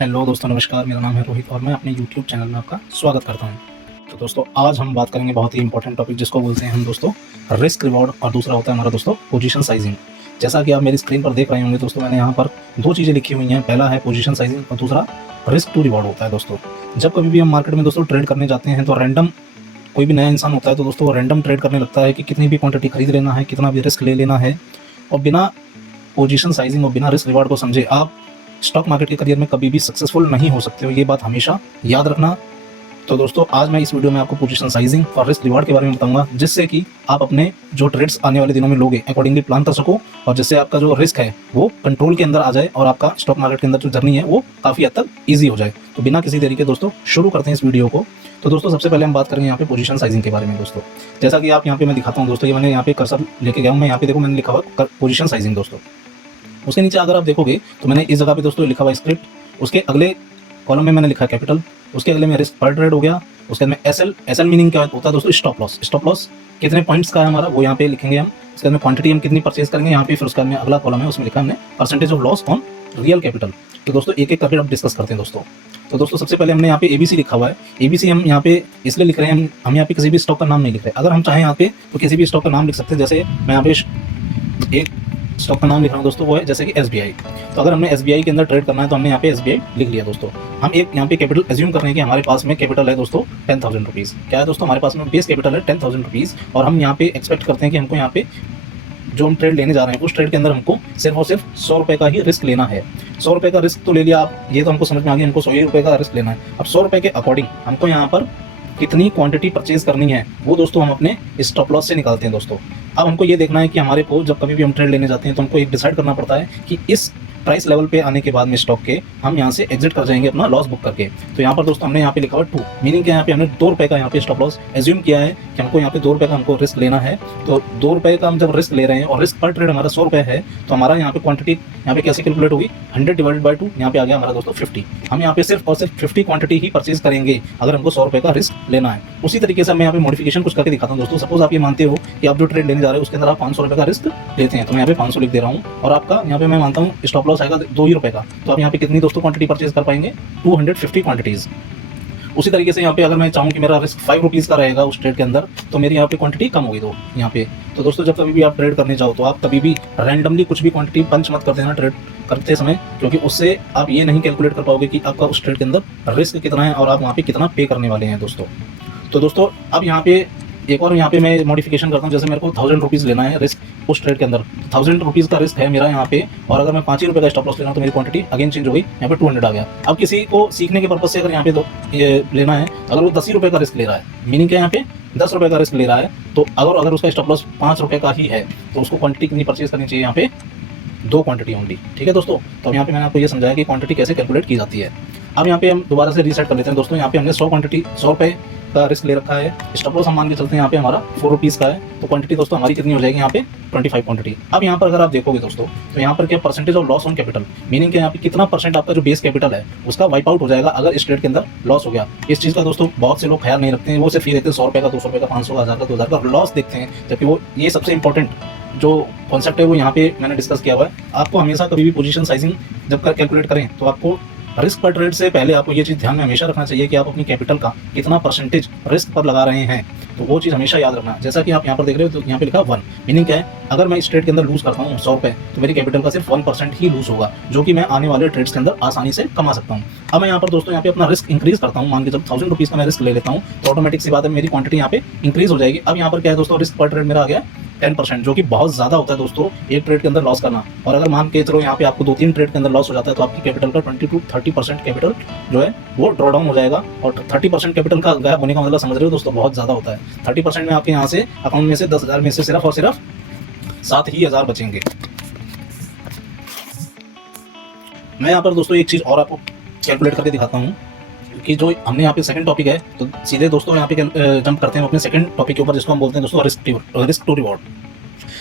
Hello दोस्तों, नमस्कार। मेरा नाम है रोहित और मैं अपने यूट्यूब चैनल में आपका स्वागत करता हूं। तो दोस्तों, आज हम बात करेंगे बहुत ही इंपॉर्टेंट टॉपिक जिसको बोलते हैं हम दोस्तों रिस्क रिवॉर्ड, और दूसरा होता है हमारा दोस्तों पोजीशन साइजिंग। जैसा कि आप मेरी स्क्रीन पर देख रहे होंगे दोस्तों, मैंने यहाँ पर दो चीज़ें लिखी हुई हैं। पहला है पोजीशन साइजिंग और दूसरा रिस्क टू रिवॉर्ड होता है। दोस्तों, जब कभी भी हम मार्केट में दोस्तों ट्रेड करने जाते हैं तो रैंडम कोई भी नया इंसान होता है तो दोस्तों रैंडम ट्रेड करने लगता है कि कितनी भी क्वांटिटी खरीद लेना है, कितना भी रिस्क ले लेना है, और बिना पोजीशन साइजिंग और बिना रिस्क रिवॉर्ड को समझे आप स्टॉक मार्केट के करियर में कभी भी सक्सेसफुल नहीं हो सकते हो। ये बात हमेशा याद रखना। तो दोस्तों, आज मैं इस वीडियो में आपको पोजीशन साइजिंग और रिस्क रिवॉर्ड के बारे में बताऊंगा, जिससे कि आप अपने जो ट्रेड्स आने वाले दिनों में लोगे अकॉर्डिंगली प्लान कर सको, और जिससे आपका जो रिस्क है वो कंट्रोल के अंदर आ जाए और आपका स्टॉक मार्केट के अंदर जो जर्नी है वो काफ़ी हद तक ईजी हो जाए। तो बिना किसी देरी के दोस्तों शुरू करते हैं इस वीडियो को। तो दोस्तों, सबसे पहले हम बात करेंगे यहाँ पे पोजीशन साइजिंग के बारे में। दोस्तों, जैसा कि आप यहाँ पे मैं दिखाता हूँ दोस्तों, ये मैंने यहाँ पे कर्सर लेके गया हूँ। मैं यहाँ पे देखो, मैंने लिखा हुआ पोजीशन साइजिंग। दोस्तों, उसके नीचे अगर आप देखोगे तो मैंने इस जगह पे दोस्तों लिखा हुआ स्क्रिप्ट, उसके अगले कॉलम में मैंने लिखा है कैपिटल, उसके अगले में रिस्क पर ट्रेड हो गया, उसके बाद में एसएल मीनिंग क्या होता है दोस्तों, स्टॉप लॉस कितने पॉइंट्स का है हमारा वो यहाँ पे लिखेंगे हम। उसके बाद में क्वांटिटी हम कितनी परचेज करेंगे यहाँ पे, फिर उसके बाद में अगला कॉलम है उसमें लिखा हमने percentage of loss on real capital. तो दोस्तों एक एक करके अब डिस्कस करते हैं दोस्तों। तो दोस्तों, सबसे पहले हमने यहाँ पे एबीसी लिखा हुआ है। एबीसी हम यहाँ पे इसलिए लिख रहे हैं, हम यहाँ पे किसी भी स्टॉक का नाम नहीं लिख रहे। अगर हम चाहें यहाँ पे तो किसी भी स्टॉक का नाम लिख सकते हैं। जैसे मैं यहाँ पे एक स्टॉक का नाम लिख रहा हूँ दोस्तों, वो है जैसे कि एसबीआई। तो अगर हमने एसबीआई के अंदर ट्रेड करना है तो हमने यहाँ पे एसबीआई लिख लिया दोस्तों। हम एक यहाँ पे कैपिटल एज्यूम कर रहे हैं कि हमारे पास में कैपिटल है दोस्तों 10,000 रुपीज़। क्या है दोस्तों, हमारे पास में बेस कैपिटल है 10,000 रुपीज़, और हम यहाँ पे एक्सपेक्ट करते हैं कि हमको यहाँ पे जो हम ट्रेड लेने जा रहे हैं उस ट्रेड के अंदर हमको सिर्फ और सिर्फ 100 रुपये का ही रिस्क लेना है। 100 रुपये का रिस्क तो ले लिया आप, ये तो हमको समझ में आ गया, हमको 100 रुपये का रिस्क लेना है। अब 100 रुपये के अकॉर्डिंग हमको यहाँ पर कितनी क्वांटिटी परचेज करनी है वो दोस्तों हम अपने स्टॉप लॉस से निकालते हैं दोस्तों। अब हमको ये देखना है कि हमारे को जब कभी भी हम ट्रेड लेने जाते हैं तो हमको एक डिसाइड करना पड़ता है कि इस प्राइस लेवल पे आने के बाद में स्टॉक के हम यहाँ से एग्जिट कर जाएंगे अपना लॉस बुक करके। तो यहाँ पर दोस्तों हमने यहाँ पे लिखा हुआ 2, मीनिंग कि यहाँ पे हमने 2 रुपये का यहाँ पे स्टॉप लॉस एज्यूम किया है कि हमको यहाँ पे 2 रुपये का हमको रिस्क लेना है। तो 2 रुपये का हम जब रिस्क ले रहे हैं और रिस्क पर ट्रेड हमारा 100 रुपये है, तो हमारा यहाँ पे क्वांटिटी यहाँ पे कैसे कैलकुलेट होगी, 100 डिवाइडेड बाई 2, यहाँ पे आ गया हमारा दोस्तों 50। हम यहाँ पे सिर्फ और सिर्फ 50 क्वांटिटी ही परचेज करेंगे अगर हमको 100 रुपये का रिस्क लेना है। उसी तरीके से मैं यहाँ पे मॉडिफिकेशन कुछ करके दिखाता हूँ दोस्तों। सपोज आप ये मानते हो कि आप जो ट्रेड लेने जा रहे हो उसके अंदर आप 500 रुपये का रिस्क लेते हैं, तो मैं यहाँ पे 500 लिख दे रहा हूँ, और आपका यहाँ पे मैं मानता हूँ स्टॉप लॉस आएगा 2 ही रुपये का। तो आप यहाँ पे कितनी दोस्तों क्वांटिटी परचेज कर पाएंगे, 250 क्वांटिटीज। उसी तरीके से यहाँ पे अगर मैं चाहूँ कि मेरा रिस्क 5 रुपीज़ का रहेगा उस ट्रेड के अंदर, तो मेरी यहाँ पे क्वांटिटी कम होगी दो यहाँ पे। तो दोस्तों, जब कभी भी आप ट्रेड करने जाओ तो आप कभी भी रैंडमली कुछ भी क्वांटिटी पंच मत कर देना ट्रेड करते समय, क्योंकि उससे आप ये नहीं कैलकुलेट कर पाओगे कि आपका उस ट्रेड के अंदर रिस्क कितना है और आप वहाँ पे कितना पे करने वाले हैं दोस्तों। तो दोस्तों, अब यहाँ पे एक और यहाँ पे मैं मॉडिफिकेशन करता हूँ। जैसे मेरे को 1000 रुपीज़ लेना है रिस्क उस ट्रेड के अंदर, 1000 रुपीज़ का रिस्क है मेरा यहाँ पे, और अगर मैं 5 ही रुपये का स्टॉप लॉस लेना तो मेरी क्वांटिटी अगेन चेंज हो गई, यहाँ पे 200 आ गया। अब किसी को सीखने के पर्पज से अगर यहाँ पे ये लेना है, अगर वो 10 ही रुपये का रिस्क ले रहा है, मीनिंग क्या यहाँ पे 10 रुपये का रिस्क ले रहा है, तो अगर उसका स्टॉप लॉस 5 रुपये का ही है तो उसको क्वांटिटी कितनी परचेज करनी चाहिए, यहाँ पे 2 क्वांटिटी ओनली। ठीक है दोस्तों, तो यहाँ पे मैंने आपको ये समझाया कि क्वांटिटी कैसे कैलकुलेट की जाती है। अब यहाँ पे हम दोबारा से रीसेट कर लेते हैं दोस्तों। यहाँ पे हमने 100 रुपये का रिस्क ले रखा है, स्टॉप लॉस हम मान के चलते हैं यहाँ पे हमारा 4 रुपीज़ का है, तो क्वांटिटी दोस्तों हमारी कितनी हो जाएगी यहाँ पे 25 क्वांटिटी। अब यहाँ पर अगर आप देखोगे दोस्तों, तो यहाँ पर क्या percentage of loss on capital, meaning कि यहाँ पे कितना परसेंट आपका जो बेस कैपिटल है उसका वाइप आउट हो जाएगा अगर इस ट्रेड के अंदर लॉस हो गया। इस चीज़ का दोस्तों बहुत से लोग ख्याल नहीं रखते हैं, वो सिर्फ ये देखते हैं 100 रुपये का, 200 रुपये का, 500 का, 1000 का, 2000 का लॉस देखते हैं, जबकि वो ये सबसे इंपॉर्टेंट जो कॉन्सेप्ट है वो यहाँ पे मैंने डिस्कस किया हुआ है। आपको हमेशा कभी भी पोजीशन साइजिंग जब कैलकुलेट करें तो आपको रिस्क पर ट्रेड से पहले आपको ये चीज़ ध्यान में हमेशा रखना चाहिए कि आप अपनी कैपिटल का कितना परसेंटेज रिस्क पर लगा रहे हैं, तो वो चीज़ हमेशा याद रखना। जैसा कि आप यहाँ पर देख रहे हो, तो यहाँ पे लिखा 1, मीनिंग क्या है, अगर मैं इस ट्रेड के अंदर लूज करता हूँ 100 रुपये, तो मेरी कैपिटल का सिर्फ 1% ही लूज होगा, जो कि मैं आने वाले ट्रेड्स के अंदर आसानी से कमा सकता हूँ। अब मैं यहाँ पर दोस्तों यहाँ पे अपना रिस्क इंक्रीज करता हूँ, मान के जब 1000 रुपीज़ का मैं रिस्क ले लेता हूँ तो ऑटोमेटिक सी बात है मेरी क्वांटिटी यहाँ पे इंक्रीज हो जाएगी। अब यहाँ पर क्या है दोस्तों, रिस्क पर ट्रेड मेरा आ गया 10%, जो कि बहुत ज़्यादा होता है दोस्तों एक ट्रेड के अंदर लॉस करना। और अगर मान के चलो यहाँ पे आपको 2-3 ट्रेड के अंदर लॉस हो जाता है तो आपकी कैपिटल का 20 to 30% कैपिटल जो है वो ड्रॉ डाउन हो जाएगा। और 30% कैपिटल का गायब होने का मतलब समझ रहे हो दोस्तों, बहुत ज़्यादा होता है। 30% में आपके यहाँ से अकाउंट में से 10,000 में से सिर्फ और सिर्फ 7,000 बचेंगे। मैं यहाँ पर दोस्तों एक चीज़ और आपको कैलकुलेट करके दिखाता हूँ कि जो हमने यहाँ पे सेकंड टॉपिक है, तो सीधे दोस्तों यहाँ पे जंप करते हैं अपने सेकंड टॉपिक के ऊपर, जिसको हम बोलते हैं दोस्तों रिस्क टू रिवॉर्ड।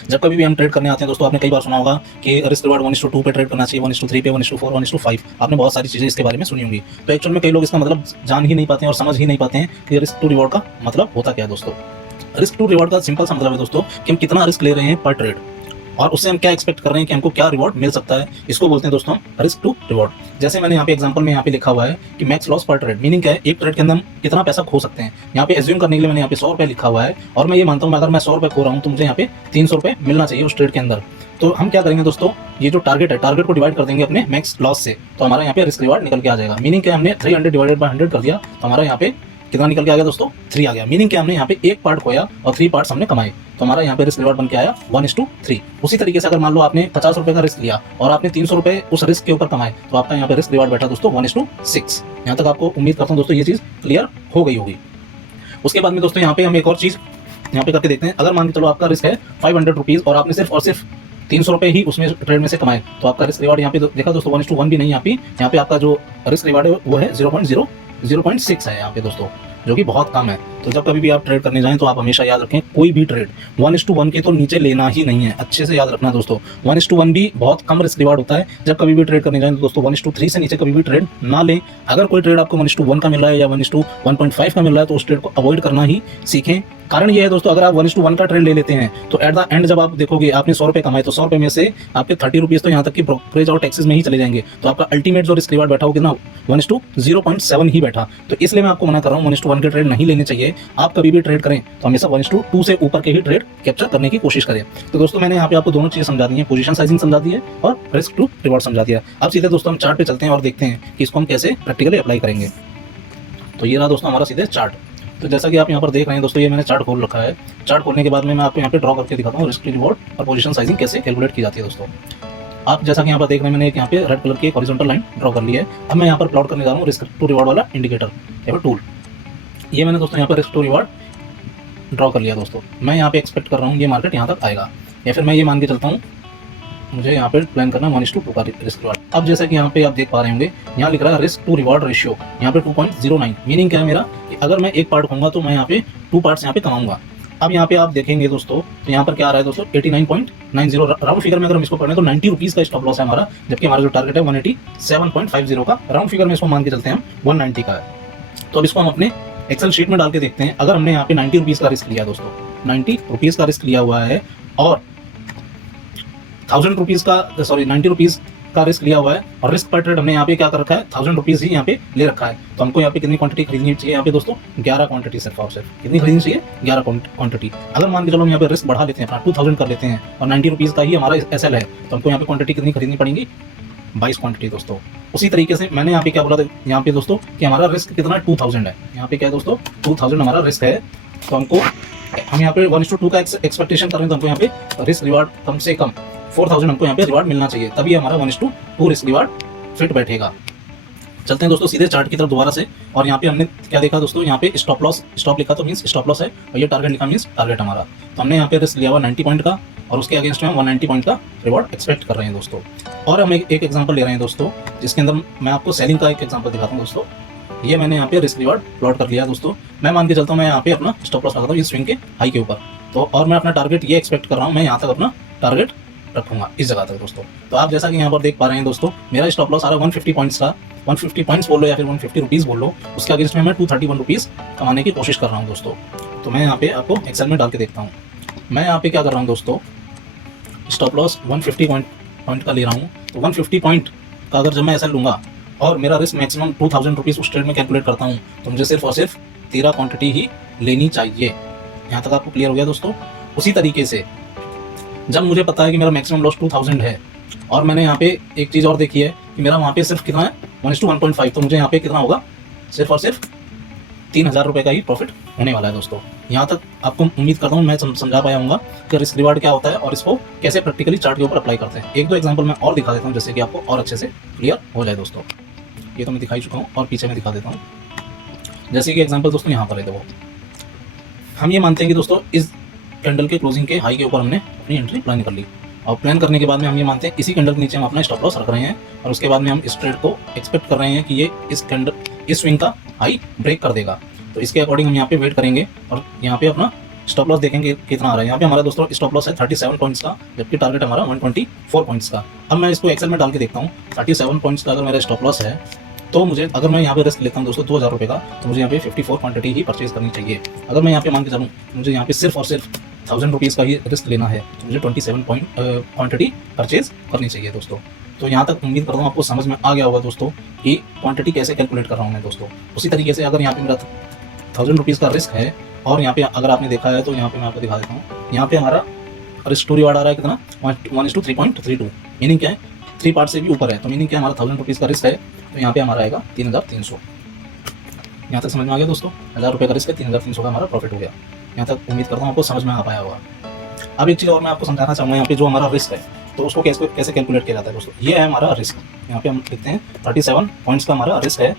जब कभी भी हम ट्रेड करने आते हैं दोस्तों, आपने कई बार सुना होगा कि रिस्क रिवॉर्ड 1:2 पे ट्रेड करना चाहिए, 1:3 पे, 1:4, 1:5। आपने बहुत सारी चीज़ें इसके बारे में सुनी होंगी। तो एक्चुअल में कई लोग इसका मतलब जान ही नहीं पाते हैं और समझ ही नहीं पाते हैं कि रिस्क टू रिवॉर्ड का मतलब होता क्या है दोस्तों। रिस्क टू रिवॉर्ड का सिंपल सा मतलब है दोस्तों कि हम कितना रिस्क ले रहे हैं पर ट्रेड। और उससे हम क्या एक्सपेक्ट कर रहे हैं कि हमको क्या रिवॉर्ड मिल सकता है, इसको बोलते हैं दोस्तों हम रिस्क टू रिवॉर्ड। जैसे मैंने यहाँ पे एग्जांपल में यहाँ पे लिखा हुआ है कि मैक्स लॉस पर ट्रेड, मीनिंग क्या है, एक ट्रेड के अंदर हम कितना पैसा खो सकते हैं। यहाँ पे एज्यूम करने के लिए मैंने यहाँ पे 100 रुपये लिखा हुआ है और मैं ये मानता हूँ अगर मैं 100 रुपये खो रहा हूँ तो मुझे यहाँ पे 300 रुपये मिलना चाहिए उस ट्रेड के अंदर। तो हम क्या करेंगे दोस्तों, ये जो टारगेट है, टारगेट को डिवाइड कर देंगे अपने मैक्स लॉस से, तो हमारा यहाँ पे रिस्क रिवार्ड निकल के आ जाएगा। मीनिंग क्या, हमने 300 डिवाइडेड बाय 100 कर दिया तो हमारा यहाँ पे कितना निकल के आ गया दोस्तों, 3 आ गया। मीनिंग क्या, हमने यहाँ पे एक पार्ट खोया और 3 पार्ट्स हमने कमाए, तो हमारा यहाँ पे रिस्क रिवार्ड बन के आया 1:3। उसी तरीके से अगर मान लो आपने 50 रुपये का रिस्क लिया और आपने 300 रुपये उस रिस्क के ऊपर कमाए, तो आपका यहाँ पे रिस्क रिवार्ड बैठा दोस्तों 1:6। यहाँ तक आपको उम्मीद करता हूँ दोस्तों ये चीज़ क्लियर हो गई होगी। उसके बाद में दोस्तों यहाँ पे हम एक और चीज़ यहाँ पे करके देखते हैं। अगर मान के चलो आपका रिस्क है 500 रुपीज़ और आपने सिर्फ और सिर्फ 300 रुपये ही उसमें ट्रेड में से कमाए, तो आपका रिस्क रिवार्ड यहाँ पे देखा दोस्तों 1:1 भी नहीं, यहाँ पे आपका जो रिस्क रिवार्ड है वो है 0.6 है यहाँ पे दोस्तों, जो कि बहुत कम है। तो जब कभी भी आप ट्रेड करने जाएं तो आप हमेशा याद रखें, कोई भी ट्रेड 1:1 के तो नीचे लेना ही नहीं है। अच्छे से याद रखना दोस्तों, 1:1 भी बहुत कम रिस्क रिवार्ड होता है। जब कभी भी ट्रेड करने जाएं तो दोस्तों 1:3 से नीचे कभी भी ट्रेड ना लें। अगर कोई ट्रेड आपको 1:1 का मिल रहा है या 1:1.5 का मिल रहा है तो उस ट्रेड को अवॉइड करना ही सीखें। कारण ये है दोस्तों, अगर आप 1:1 का ट्रेड ले लेते हैं तो एट द एंड जब आप देखोगे आपने 100 रुपये कमाए, तो 100 रुपये में से आपके 30 रुपीज़ तो यहाँ तक कि ब्रोकरेज और टैक्सेस में ही चले जाएंगे। तो आपका अल्टीमेट जो रिस्क रिवार्ड बैठा होगा ना 1:0.7 ही बैठा। तो इसलिए मैं आपको मना कर रहा हूँ 1:1 के ट्रेड नहीं लेने चाहिए। आप कभी भी ट्रेड करें तो हमेशा 1:2 से ऊपर के ही ट्रेड कैप्चर करने की कोशिश करें। तो दोस्तों मैंने यहाँ पे आपको दोनों चीज़ समझा दी है, पोजीशन साइजिंग समझा दी है और रिस्क टू रिवॉर्ड समझा दिया। अब सीधे दोस्तों हम चार्ट पे चलते हैं और देखते हैं कि इसको हम कैसे प्रैक्टिकली अप्लाई करेंगे। तो ये रहा दोस्तों हमारा सीधे चार्ट। तो जैसा कि आप यहाँ पर देख रहे हैं दोस्तों, ये मैंने चार्ट खोल रखा है। चार्ट खोलने के बाद में मैं आपको यहाँ पे ड्रॉ करके दिखाता हूँ रिस्क टू रिवॉर्ड और पोजीशन साइजिंग कैसे कैलकुलेट की जाती है दोस्तों। आप जैसा कि यहाँ पर देख रहे हैं, मैंने एक यहाँ पे रेड कलर की एक हॉरिजॉन्टल लाइन ड्रॉ कर ली है। अब मैं यहाँ पर प्लॉट करने जा रहा हूँ रिस्क टू रिवॉर्ड वाला इंडिकेटर या फिर टूल। ये मैंने दोस्तों यहाँ पर रिस्क टू रिवॉर्ड ड्रॉ कर लिया दोस्तों। मैं यहाँ पे एक्सपेक्ट कर रहा हूँ ये मार्केट यहाँ तक आएगा, या फिर मैं ये मान के चलता हूँ मुझे यहाँ पे प्लान करना 1:2 का रिस्क रिवार्ड। अब जैसा कि यहाँ पे आप देख पा रहे होंगे, यहाँ लिख रहा है रिस्क टू रिवार्ड रेशियो, यहाँ पे 2.09। मीनिंग क्या है मेरा कि अगर मैं एक पार्ट खाऊंगा तो मैं यहाँ पे 2 पार्ट्स यहाँ पे कमाऊंगा। अब यहाँ पे आप देखेंगे दोस्तों, तो यहाँ पर क्या आ रहा है दोस्तों 89.90। राउंड फिगर में अगर हम इसको पढ़ें तो 90 रुपीज़ का स्टॉप लॉस है हमारा, जबकि हमारा जो टारगेट है 187.50 का। राउंड फिगर में इसको मान के चलते हैं हम 190 का है। तो अब इसको हम अपने एक्सेल शीट में डाल के देखते हैं। अगर हमने यहाँ पे 90 रुपीज़ का रिस्क लिया दोस्तों, 90 रुपीज़ का रिस्क लिया हुआ है और 90 रुपीज़ का रिस्क लिया हुआ है और रिस्क पर ट्रेड हमने यहाँ पे क्या कर रखा है 1000 रुपीज़ ही यहाँ पे ले रखा है। तो हमको यहाँ पे कितनी क्वांटिटी खरीदनी चाहिए यहाँ पे दोस्तों, 11 क्वांटिटी सिर्फ और सिर्फ। कितनी खरीदनी चाहिए, 11 क्वांटिटी। अगर मान के चलो हम यहाँ पे रिस्क बढ़ा लेते हैं, अपना 2000 कर लेते हैं और 90 रुपीज़ का ही हमारा एसएल है, तो हमको यहाँ पे क्वांटिटी कितनी खरीदनी पड़ेगी, 22 क्वांटिटी दोस्तों। उसी तरीके से मैंने यहाँ पे क्या बोला था यहाँ पे दोस्तों कि हमारा रिस्क कितना 2000 है। यहाँ पे क्या है दोस्तों 2000 हमारा रिस्क है। तो हमको हम यहाँ पे 1:2 का एक्सपेक्टेशन कर रहे हैं, तो हमको यहाँ पे रिस्क रिवार्ड कम से कम 4000 हमको यहाँ पे रिवार्ड मिलना चाहिए, तभी हमारा 1:2 रिस्क रिवार्ड फिट बैठेगा। चलते हैं दोस्तों सीधे चार्ट की तरफ दोबारा से। और यहाँ पे हमने क्या देखा दोस्तों, यहाँ पे स्टॉप लॉस, स्टॉप लिखा तो मीन्स स्टॉप लॉस है और ये टारगेट लिखा मीन्स टारगेट हमारा। तो हमने यहाँ पे रिस्क लिया हुआ 90 पॉइंट का और उसके अगेंस्ट में हम 190 पॉइंट का रिवॉर्ड एक्सपेक्ट कर रहे हैं दोस्तों। और हम एक एग्जांपल ले रहे हैं दोस्तों, जिसके अंदर मैं आपको सेलिंग का एक एग्जांपल दिखाता हूँ दोस्तों। ये मैंने यहाँ पे रिस्क रिवॉर्ड प्लॉट कर लिया दोस्तों। मैं मान के चलता हूँ मैं यहाँ पे अपना स्टॉप लॉस लगाता हूँ इस स्विंग के हाई के ऊपर। तो और मैं अपना टारगेट ये एक्सपेक्ट कर रहा हूँ, मैं यहाँ तक अपना टारगेट रखूंगा इस जगह तक दोस्तों। तो आप जैसा कि यहाँ पर देख पा रहे हैं दोस्तों, मेरा स्टॉप लॉस आ रहा है 150 पॉइंट्स का। 150 पॉइंट्स बोल लो या फिर 150 रुपीज़ बोल लो, उसके अगेंस्ट में मैं 231 रुपीज़ कमाने की कोशिश कर रहा हूँ दोस्तों। तो मैं यहाँ पे आपको एक्सेल में डाल के देखता हूँ। मैं यहाँ पे क्या कर रहा हूँ दोस्तों, स्टॉप लॉस 150 पॉइंट का ले रहा हूँ। तो 150 पॉइंट का अगर जब मैं ऐसा लूँगा और मेरा रिस्क मैक्सिमम 2000 रुपीज़ उस ट्रेड में कैलकुलेट करता हूँ, तो मुझे सिर्फ और सिर्फ 13 क्वांटिटी ही लेनी चाहिए। यहाँ तक आपको क्लियर हो गया दोस्तों। उसी तरीके से जब मुझे पता है कि मेरा मैक्सिमम लॉस 2000 है और मैंने यहाँ पे एक चीज़ और देखी है कि मेरा वहाँ पे सिर्फ कितना है 1:1.5, तो मुझे यहाँ पे कितना होगा, सिर्फ और सिर्फ 3000 रुपये का ही प्रॉफिट होने वाला है दोस्तों। यहाँ तक आपको उम्मीद करता हूँ मैं समझा पाया हूँ कि रिस्क रिवार्ड क्या होता है और इसको कैसे प्रैक्टिकली चार्ट के ऊपर अप्लाई करते हैं। एक दो एग्जांपल मैं और दिखा देता हूँ जिससे कि आपको और अच्छे से क्लियर हो जाए दोस्तों। ये तो मैं दिखा ही चुका हूँ और पीछे मैं दिखा देता हूँ। जैसे कि एग्जाम्पल दोस्तों यहाँ पर है, देखो हम ये मानते हैं कि दोस्तों इस कैंडल के क्लोजिंग के हाई के ऊपर हमने अपनी एंट्री प्लान कर ली और प्लान करने के बाद में हम ये मानते हैं इसी कैंडल के नीचे हम अपना स्टॉप लॉस रख रहे हैं और उसके बाद में हम इस ट्रेड को एक्सपेक्ट कर रहे हैं कि ये इस स्विंग का हाई ब्रेक कर देगा। तो इसके अकॉर्डिंग हम यहाँ पे वेट करेंगे और यहाँ पे अपना स्टॉप लॉस देखेंगे कितना आ रहा है। यहाँ पे हमारा दोस्तों स्टॉप लॉस है 37 पॉइंट्स का, जबकि टारगेट हमारा 124 पॉइंट्स का। अब मैं इसको एक्सेल में डाल के देखता हूँ। 37 पॉइंट्स का अगर मेरा स्टॉप लॉस है तो मुझे, अगर मैं यहाँ पे रिस्क लेता हूँ दोस्तों 2000 रुपये का, तो मुझे यहाँ पे 54 क्वांटिटी ही परचेज करनी चाहिए। अगर मैं यहाँ पे मान के चलूँ मुझे यहाँ पे सिर्फ और सिर्फ ₹1000 का ही रिस्क लेना है तो मुझे 27 क्वांटिटी परचेज करनी चाहिए दोस्तों। तो यहाँ तक उम्मीद करता हूँ आपको समझ में आ गया होगा दोस्तों कि क्वांटिटी कैसे कैलकुलेट कर रहा हूँ मैं दोस्तों। उसी तरीके से अगर यहाँ पे मेरा ₹1000 का रिस्क है और यहाँ पे अगर आपने देखा है तो यहाँ पे मैं आपको दिखा देता हूँ, यहाँ पे हमारा रिस्क टू रिवार्ड आ रहा है कितना 1:3.32, मीनिंग क्या है 3 पार्ट से भी ऊपर है। तो मीनिंग क्या है हमारा ₹1000 का रिस्क है तो यहाँ पे हमारा आएगा 3300। यहाँ तक समझ में आ गया दोस्तों, ₹1000 का रिस्क है 3300 का हमारा प्रॉफिट हो गया। यहाँ तक उम्मीद करता हूँ आपको समझ में आ पाया होगा। अब एक चीज़ और मैं आपको समझाना चाहूँगा, यहाँ पे जो हमारा रिस्क है तो उसको कैसे कैलकुलेट किया जाता है दोस्तों। ये है हमारा रिस्क, यहाँ पे हम लिखते हैं 37 पॉइंट्स का हमारा रिस्क है।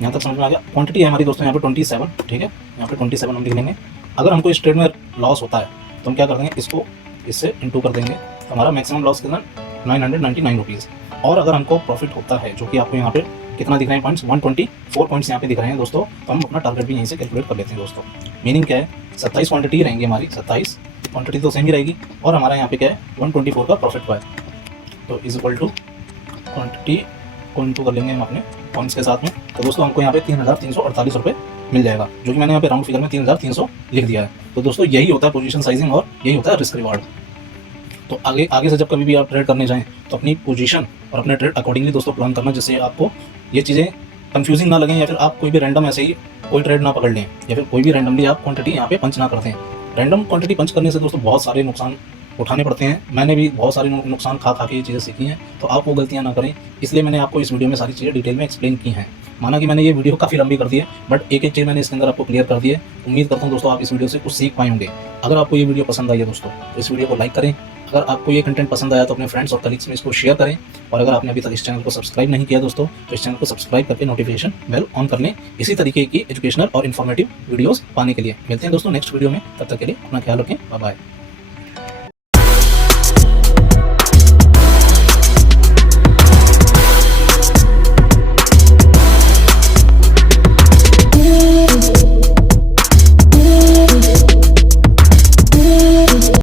यहाँ तक समझ में आ गया। क्वांटिटी है हमारी दोस्तों यहाँ पे 27, ठीक है, यहाँ पे 27 हम लिख लेंगे। अगर हमको इस ट्रेड में लॉस होता है तो हम क्या कर देंगे, इसको इससे इंटू कर देंगे तो हमारा मैक्सिमम लॉस कितना ₹999। और अगर हमको प्रॉफिट होता है जो कि आपको यहाँ पे कितना दिख रहे हैं पॉइंट्स 124 पॉइंट्स यहाँ पे दिख रहे हैं दोस्तों, तो हम अपना टारगेट भी यहीं से कैलकुलेट कर लेते हैं दोस्तों। मीनिंग क्या है 27 क्वांटिटी रहेंगी हमारी, 27 क्वांटिटी तो सेम ही रहेगी और हमारा यहाँ पे क्या है 124 का प्रॉफिट हुआ है। तो इज इक्वल टू क्वांटिटी को इंटू कर लेंगे हम अपने पॉइंट्स के साथ में। तो दोस्तों हमको यहाँ पे ₹3348 मिल जाएगा, जो कि मैंने यहाँ पे राउंड फिगर में 3300 लिख दिया है। तो दोस्तों यही होता है पोजीशन साइजिंग और यही होता है रिस्क रिवार्ड। तो आगे से जब कभी भी आप ट्रेड करने जाएं तो अपनी पोजीशन और अपने ट्रेड अकॉर्डिंगली दोस्तों प्लान करना, जिससे आपको ये चीज़ें कंफ्यूजिंग ना लगें या फिर आप कोई भी रैंडम ऐसे ही कोई ट्रेड ना पकड़ लें या फिर कोई भी रैंडमली आप क्वांटिटी यहाँ पे पंच ना करते हैं। रैंडम क्वांटिटी पंच करने से दोस्तों बहुत सारे नुकसान उठाने पड़ते हैं। मैंने भी बहुत सारे नुकसान खा के ये चीज़ें सीखी हैं, तो आप वो गलतियाँ ना करें, इसलिए मैंने आपको इस वीडियो में सारी चीज़ें डिटेल में एक्सप्लेन की हैं। माना कि मैंने ये वीडियो काफ़ी लंबी कर दी है, बट एक चीज़ मैंने इसके अंदर आपको क्लियर कर दी है। उम्मीद करता हूँ दोस्तों आप इस वीडियो से कुछ सीख पाए होंगे। अगर आपको ये वीडियो पसंद आई है दोस्तों तो इस वीडियो को लाइक करें। अगर आपको ये कंटेंट पसंद आया तो अपने फ्रेंड्स और कलीग्स में इसको शेयर करें। और अगर आपने अभी तक इस चैनल को सब्सक्राइब नहीं किया दोस्तों तो इस चैनल को सब्सक्राइब करके नोटिफिकेशन बेल ऑन कर लें, इसी तरीके की एजुकेशनल और इन्फॉर्मेटिव वीडियोस पाने के लिए। मिलते हैं दोस्तों नेक्स्ट वीडियो में, तब तक के लिए अपना ख्याल रखें, बाय बाय।